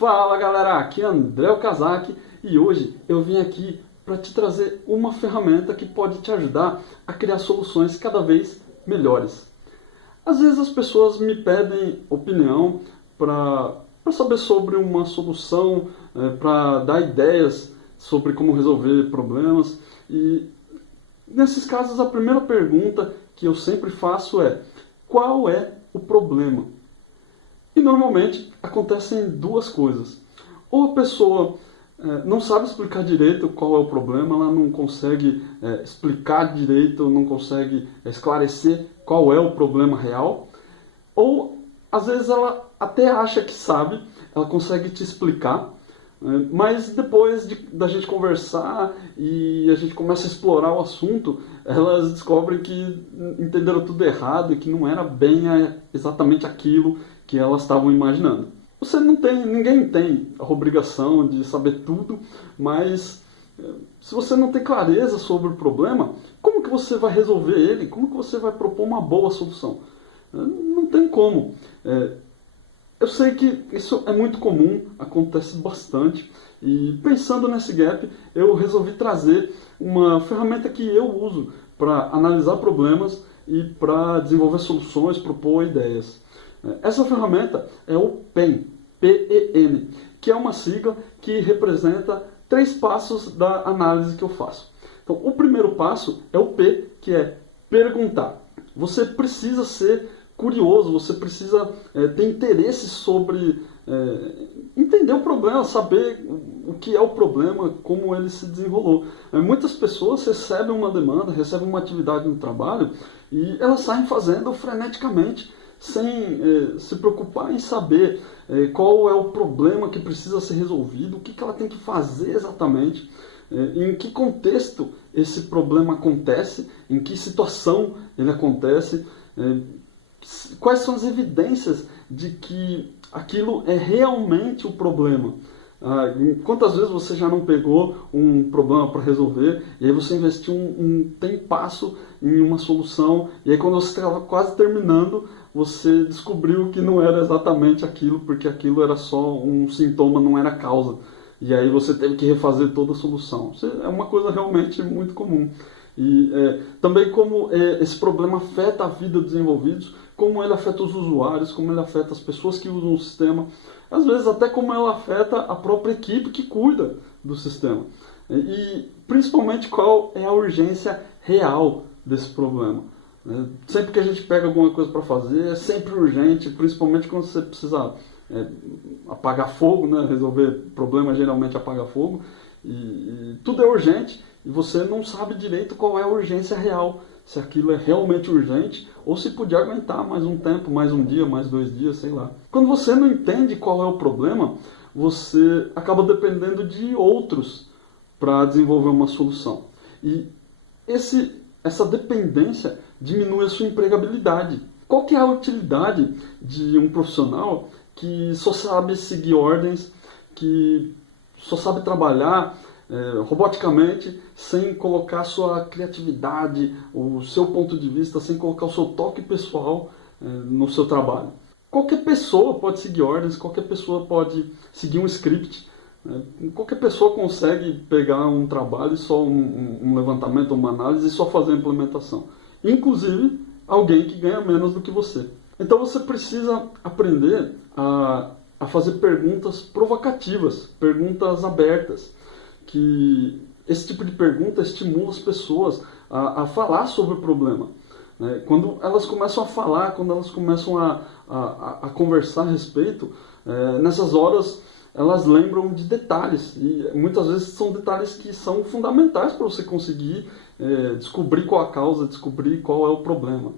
Fala galera, aqui é André Okazaki e hoje eu vim aqui para te trazer uma ferramenta que pode te ajudar a criar soluções cada vez melhores. Às vezes as pessoas me pedem opinião para saber sobre uma solução, para dar ideias sobre como resolver problemas, e nesses casos a primeira pergunta que eu sempre faço é: qual é o problema? E normalmente acontecem duas coisas. Ou a pessoa não sabe explicar direito qual é o problema, ela não consegue explicar direito, não consegue esclarecer qual é o problema real. Ou às vezes ela até acha que sabe, ela consegue te explicar, mas depois da gente conversar e a gente começa a explorar o assunto, elas descobrem que entenderam tudo errado e que não era bem exatamente aquilo que elas estavam imaginando. Ninguém tem a obrigação de saber tudo, mas se você não tem clareza sobre o problema, como que você vai resolver ele? Como que você vai propor uma boa solução? Não tem como. Eu sei que isso é muito comum, acontece bastante, e pensando nesse gap, eu resolvi trazer uma ferramenta que eu uso para analisar problemas e para desenvolver soluções, propor ideias. Essa ferramenta é o PEN, P-E-N, que é uma sigla que representa 3 passos da análise que eu faço. Então, o primeiro passo é o P, que é perguntar. Você precisa ser curioso, você precisa ter interesse sobre entender o problema, saber o que é o problema, como ele se desenrolou. Muitas pessoas recebem uma demanda, recebem uma atividade no trabalho e elas saem fazendo freneticamente, sem se preocupar em saber qual é o problema que precisa ser resolvido, o que ela tem que fazer exatamente, em que contexto esse problema acontece, em que situação ele acontece, quais são as evidências de que aquilo é realmente o problema. Quantas vezes você já não pegou um problema para resolver e aí você investiu um tempasso em uma solução e aí quando você estava quase terminando, você descobriu que não era exatamente aquilo, porque aquilo era só um sintoma, não era a causa. E aí você teve que refazer toda a solução. Isso é uma coisa realmente muito comum. E também como esse problema afeta a vida dos envolvidos, como ele afeta os usuários, como ele afeta as pessoas que usam o sistema, às vezes até como ele afeta a própria equipe que cuida do sistema. E principalmente qual é a urgência real desse problema. Sempre que a gente pega alguma coisa para fazer, é sempre urgente, principalmente quando você precisa apagar fogo, né? Resolver problema geralmente apaga fogo, e tudo é urgente e você não sabe direito qual é a urgência real, se aquilo é realmente urgente ou se podia aguentar mais um tempo, mais um dia, mais 2 dias, sei lá. Quando você não entende qual é o problema, você acaba dependendo de outros para desenvolver uma solução. E essa dependência diminui a sua empregabilidade. Qual que é a utilidade de um profissional que só sabe seguir ordens, que só sabe trabalhar roboticamente, sem colocar sua criatividade, o seu ponto de vista, sem colocar o seu toque pessoal no seu trabalho? Qualquer pessoa pode seguir ordens, qualquer pessoa pode seguir um script, qualquer pessoa consegue pegar um trabalho, só um levantamento, uma análise e só fazer a implementação. Inclusive alguém que ganha menos do que você. Então você precisa aprender a fazer perguntas provocativas, perguntas abertas, que esse tipo de pergunta estimula as pessoas a falar sobre o problema. Quando elas começam a falar, quando elas começam a conversar a respeito, nessas horas elas lembram de detalhes, e muitas vezes são detalhes que são fundamentais para você conseguir descobrir qual a causa, descobrir qual é o problema.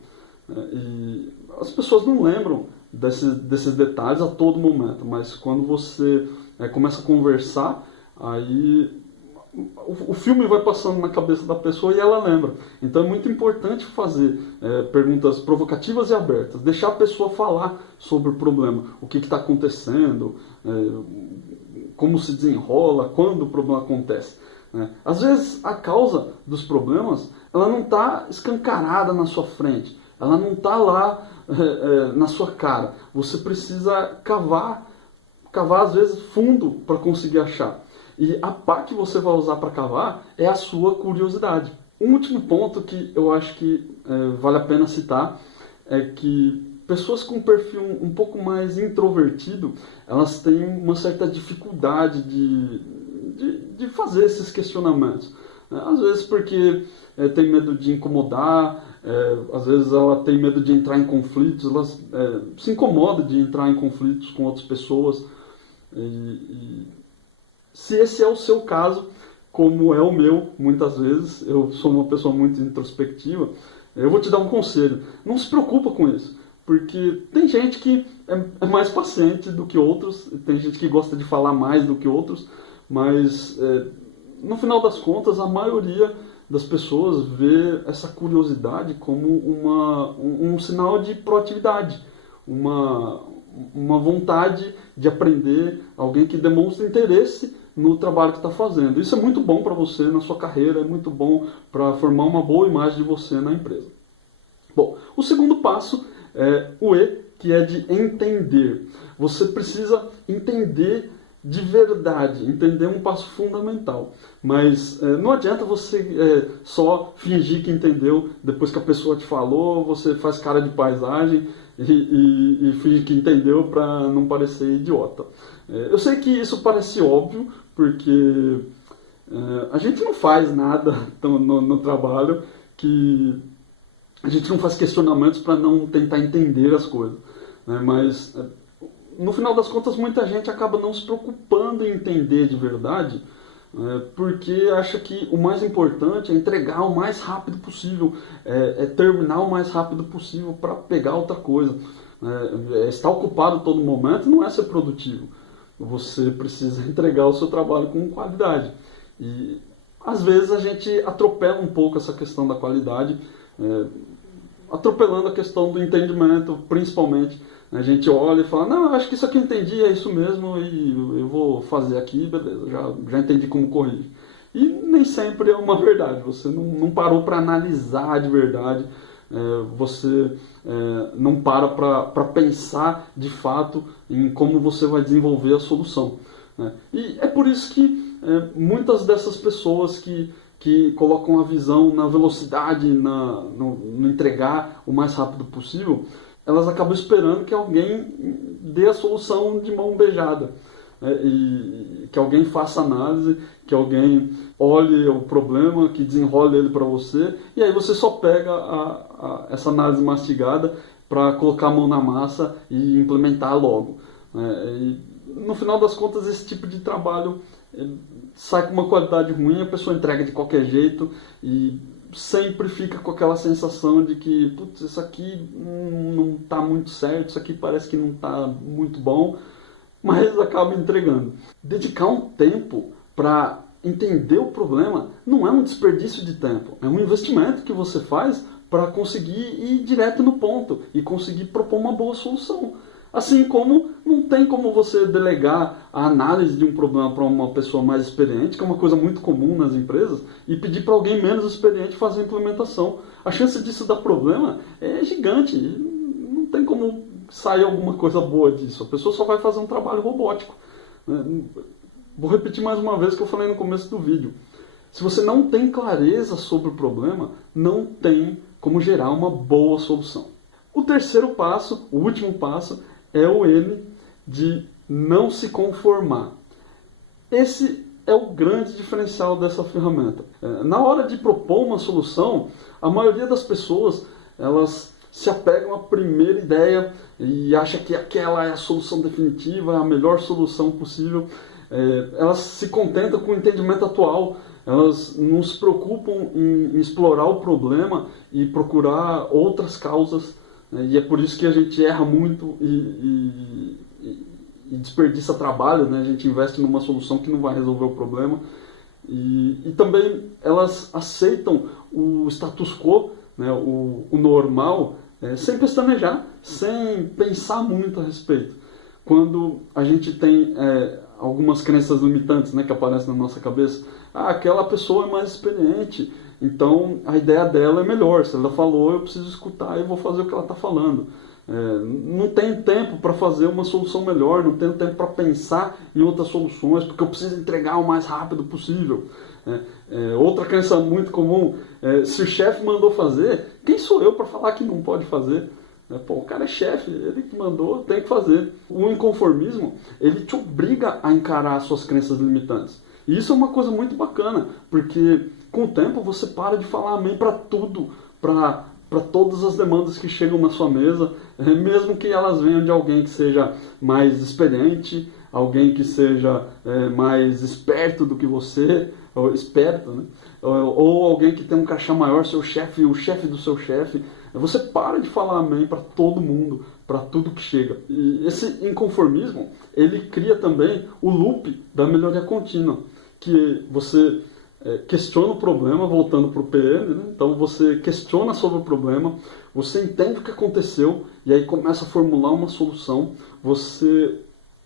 E as pessoas não lembram desses detalhes a todo momento, mas quando você começa a conversar, aí o filme vai passando na cabeça da pessoa e ela lembra. Então é muito importante fazer perguntas provocativas e abertas, deixar a pessoa falar sobre o problema, o que está acontecendo, como se desenrola, quando o problema acontece. Às vezes a causa dos problemas ela não está escancarada na sua frente, ela não está lá na sua cara. Você precisa cavar cavar às vezes fundo para conseguir achar. E a pá que você vai usar para cavar é a sua curiosidade. Um último ponto que eu acho que vale a pena citar é que pessoas com um perfil um pouco mais introvertido, elas têm uma certa dificuldade de fazer esses questionamentos. Às vezes porque tem medo de incomodar, às vezes ela tem medo de entrar em conflitos, ela se incomoda de entrar em conflitos com outras pessoas. Se esse é o seu caso, como é o meu, muitas vezes, eu sou uma pessoa muito introspectiva, eu vou te dar um conselho. Não se preocupa com isso, porque tem gente que é mais paciente do que outros, tem gente que gosta de falar mais do que outros, mas no final das contas, a maioria das pessoas vê essa curiosidade como um sinal de proatividade, uma vontade de aprender, alguém que demonstra interesse no trabalho que está fazendo. Isso é muito bom para você na sua carreira, é muito bom para formar uma boa imagem de você na empresa. Bom, o segundo passo é o E, que é de entender. Você precisa entender de verdade, entender um passo fundamental. Mas não adianta você só fingir que entendeu depois que a pessoa te falou, você faz cara de paisagem e finge que entendeu para não parecer idiota. Eu sei que isso parece óbvio, porque a gente não faz nada no trabalho, que a gente não faz questionamentos para não tentar entender as coisas, né? Mas no final das contas muita gente acaba não se preocupando em entender de verdade, porque acha que o mais importante é entregar o mais rápido possível, é terminar o mais rápido possível para pegar outra coisa. Estar ocupado todo momento não é ser produtivo. Você precisa entregar o seu trabalho com qualidade. E às vezes a gente atropela um pouco essa questão da qualidade, atropelando a questão do entendimento, principalmente. A gente olha e fala, não, acho que isso aqui eu entendi, é isso mesmo, e eu vou fazer aqui, beleza, já entendi como corrigir. E nem sempre é uma verdade, você não parou para analisar de verdade, você não para pensar de fato em como você vai desenvolver a solução. E é por isso que muitas dessas pessoas que colocam a visão na velocidade, no entregar o mais rápido possível, elas acabam esperando que alguém dê a solução de mão beijada, e que alguém faça análise, que alguém olhe o problema, que desenrole ele para você, e aí você só pega essa análise mastigada para colocar a mão na massa e implementar logo. E no final das contas, esse tipo de trabalho sai com uma qualidade ruim, a pessoa entrega de qualquer jeito e sempre fica com aquela sensação de que, putz, isso aqui não está muito certo, isso aqui parece que não está muito bom, mas acaba entregando. Dedicar um tempo para entender o problema não é um desperdício de tempo, é um investimento que você faz para conseguir ir direto no ponto e conseguir propor uma boa solução. Assim como não tem como você delegar a análise de um problema para uma pessoa mais experiente, que é uma coisa muito comum nas empresas, e pedir para alguém menos experiente fazer a implementação. A chance disso dar problema é gigante. Não tem como sair alguma coisa boa disso. A pessoa só vai fazer um trabalho robótico. Vou repetir mais uma vez o que eu falei no começo do vídeo. Se você não tem clareza sobre o problema, não tem como gerar uma boa solução. O terceiro passo, o último passo, é o N de não se conformar. Esse é o grande diferencial dessa ferramenta. Na hora de propor uma solução, a maioria das pessoas, elas se apegam à primeira ideia e acham que aquela é a solução definitiva, a melhor solução possível. Elas se contentam com o entendimento atual, elas não se preocupam em explorar o problema e procurar outras causas. E é por isso que a gente erra muito e desperdiça trabalho, né? A gente investe numa solução que não vai resolver o problema. E também elas aceitam o status quo, né? o normal, sem pestanejar, sem pensar muito a respeito. Quando a gente tem algumas crenças limitantes, né, que aparecem na nossa cabeça, aquela pessoa é mais experiente, então a ideia dela é melhor. Se ela falou, eu preciso escutar e vou fazer o que ela está falando. Não tenho tempo para fazer uma solução melhor, não tenho tempo para pensar em outras soluções, porque eu preciso entregar o mais rápido possível. Outra crença muito comum, se o chefe mandou fazer, quem sou eu para falar que não pode fazer? Pô, o cara é chefe, ele que mandou, tem que fazer. O inconformismo, ele te obriga a encarar as suas crenças limitantes. E isso é uma coisa muito bacana, porque com o tempo você para de falar amém para tudo, para todas as demandas que chegam na sua mesa, mesmo que elas venham de alguém que seja mais experiente, alguém que seja mais esperto do que você, ou esperto, né? Ou alguém que tem um crachá maior, seu chefe, o chefe do seu chefe. Você para de falar amém para todo mundo, para tudo que chega. E esse inconformismo, ele cria também o loop da melhoria contínua, que você questiona o problema, voltando para o PN, né? Então você questiona sobre o problema, você entende o que aconteceu e aí começa a formular uma solução, você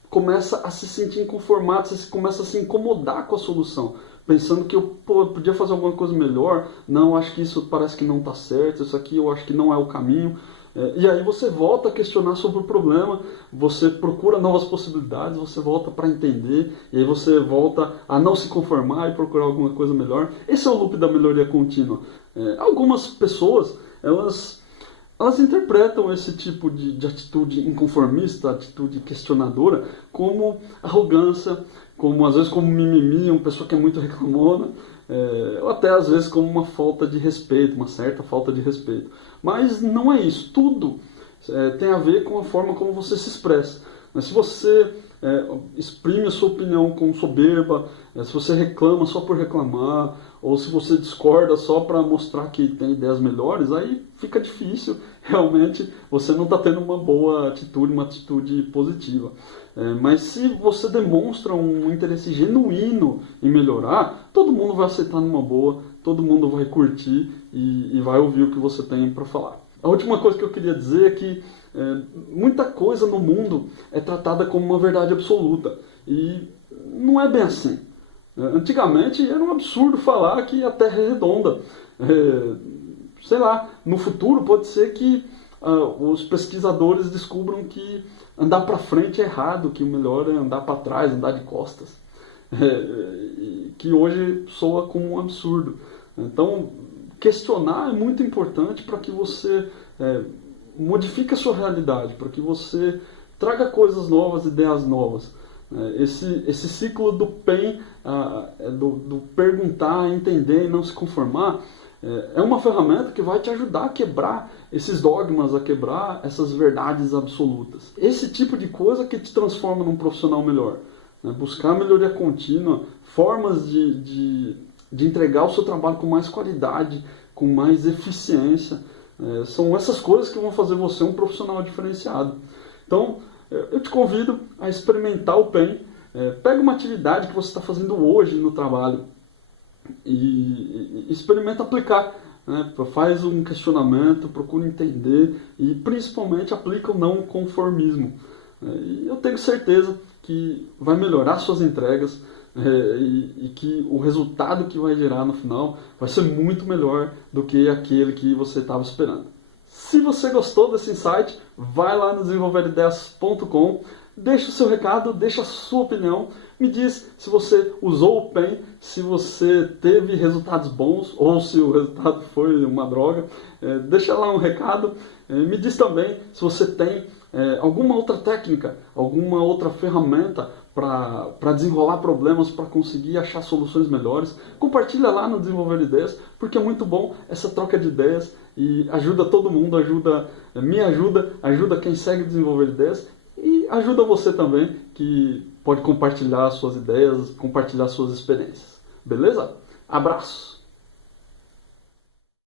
começa a se sentir inconformado, você começa a se incomodar com a solução, pensando que eu podia fazer alguma coisa melhor, não, acho que isso parece que não está certo, isso aqui eu acho que não é o caminho. E aí você volta a questionar sobre o problema, você procura novas possibilidades, você volta para entender, e aí você volta a não se conformar e procurar alguma coisa melhor. Esse é o loop da melhoria contínua. Algumas pessoas, elas interpretam esse tipo de atitude inconformista, atitude questionadora, como arrogância, como às vezes como mimimi, uma pessoa que é muito reclamona, ou até às vezes como uma falta de respeito, uma certa falta de respeito. Mas não é isso. Tudo tem a ver com a forma como você se expressa. Mas se você exprime a sua opinião com soberba, se você reclama só por reclamar, ou se você discorda só para mostrar que tem ideias melhores, aí fica difícil, realmente você não está tendo uma boa atitude, uma atitude positiva. Mas se você demonstra um interesse genuíno em melhorar, todo mundo vai aceitar numa boa, todo mundo vai curtir e vai ouvir o que você tem para falar. A última coisa que eu queria dizer é que muita coisa no mundo é tratada como uma verdade absoluta. E não é bem assim. Antigamente era um absurdo falar que a Terra é redonda. Sei lá, no futuro pode ser que os pesquisadores descubram que andar para frente é errado, que o melhor é andar para trás, andar de costas. Que hoje soa como um absurdo. Então, questionar é muito importante para que você modifique a sua realidade, para que você traga coisas novas, ideias novas. Esse ciclo do PEN, do perguntar, entender e não se conformar, é uma ferramenta que vai te ajudar a quebrar esses dogmas, a quebrar essas verdades absolutas. Esse tipo de coisa que te transforma num profissional melhor. Buscar melhoria contínua, formas de entregar o seu trabalho com mais qualidade, com mais eficiência. São essas coisas que vão fazer você um profissional diferenciado. Então, eu te convido a experimentar o PEN. Pega uma atividade que você está fazendo hoje no trabalho e experimenta aplicar. Faz um questionamento, procura entender e principalmente aplica o não conformismo. E eu tenho certeza que vai melhorar suas entregas e que o resultado que vai gerar no final vai ser muito melhor do que aquele que você estava esperando. Se você gostou desse insight, vai lá no desenvolverideias.com, deixa o seu recado, deixa a sua opinião, me diz se você usou o PEN, se você teve resultados bons ou se o resultado foi uma droga. Deixa lá um recado, me diz também se você tem alguma outra técnica, alguma outra ferramenta para desenrolar problemas, para conseguir achar soluções melhores. Compartilha lá no Desenvolver Ideias, porque é muito bom essa troca de ideias e ajuda todo mundo, me ajuda quem segue Desenvolver Ideias e ajuda você também, que pode compartilhar suas ideias, compartilhar suas experiências. Beleza? Abraço!